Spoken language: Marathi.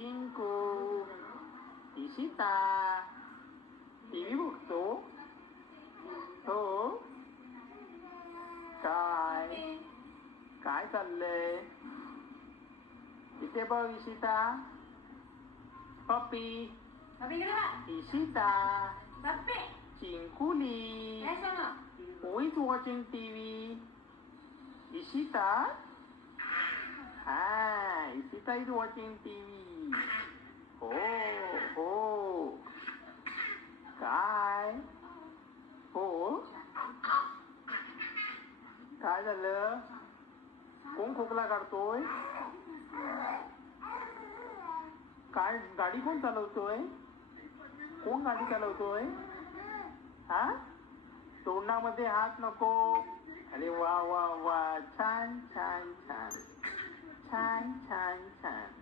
चिंकू, इशिता टीव्ही बघतो. हो काय काय चाललंय इथे बघ इशिता. पप्पी Ishita चिंकुली who is watching TV? Ishita? Ah, Ishita is watching TV. हो काय हो काय झालं. कोण खोकला काढतोय. काय गाडी कोण चालवतोय. कोण गाडी चालवतोय. हा तोंडामध्ये हात नको. अरे वा वा वा छान छान छान छान छान छान.